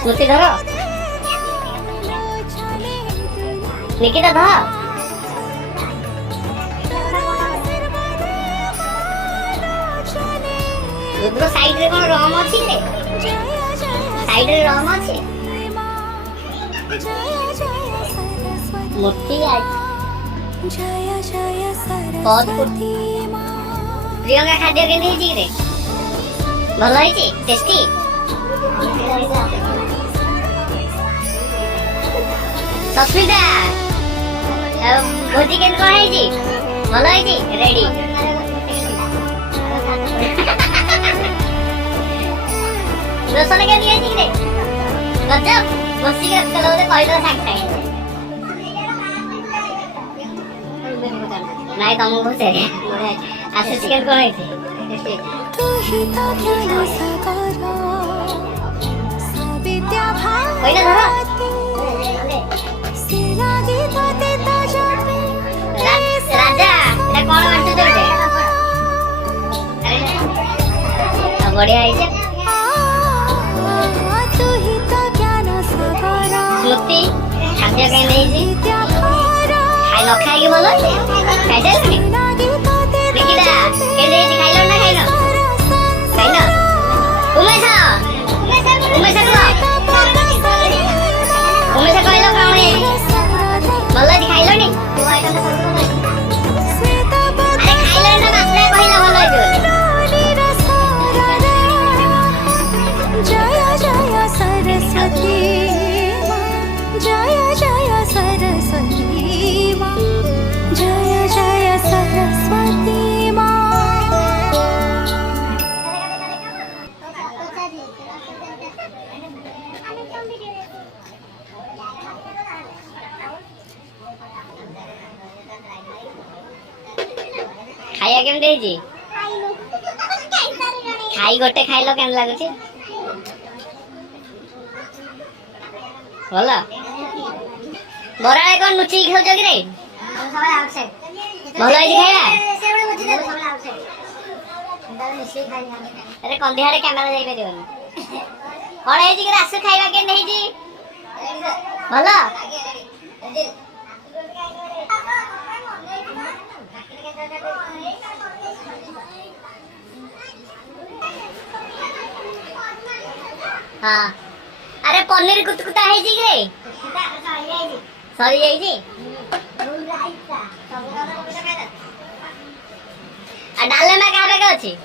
स्मृति धर निकिता धर रुद्र साइड रे कोन रम अछि रे साइड रे रम अछि मूर्ति आज बहुत प्रियंका खाद्य के नहीं जी रे भलो है जी टेस्टी सस्मिता भोजी के कौन है जी भलो है जी रेडी रोशन के दिए जी रे गजब बसी के चलो दे कहि दो साथ साथ नहीं तुमको से आसे चिकन कौन है तू ही तो ज्ञान सागर सावित्या भाई धरो सिरागी तोते तजपे राजा एटा कोन बांटू देबे अरे बढ़िया है जे तू ही तो ज्ञान सागर स्मृति खाद्य के नहीं जी खाई न खाई के बोलो खाई दे निकिता के दे खाई लो ना खाई लो उमेश कहलो कौन है भलो दिखाई लो नी अरे खाई लो ना मात्रा कहला भलो है जय जय सरस्वती जय जय सरस्वती जय जय सरस्वती खाया केम दे जी खाई गोटे खाइलो केम लागु छी बोला बरा कोन नुची खाउ जग रे सबा आउटसाइड भलो है खाया अरे कंधिया रे कैमरा जाई परियोनी कोन है जी के रास खाइबा के नहीं जी भलो हाँ अरे पनीर कुतकुता है जी रे सॉरी जाई जी आ डाले में का रे अछि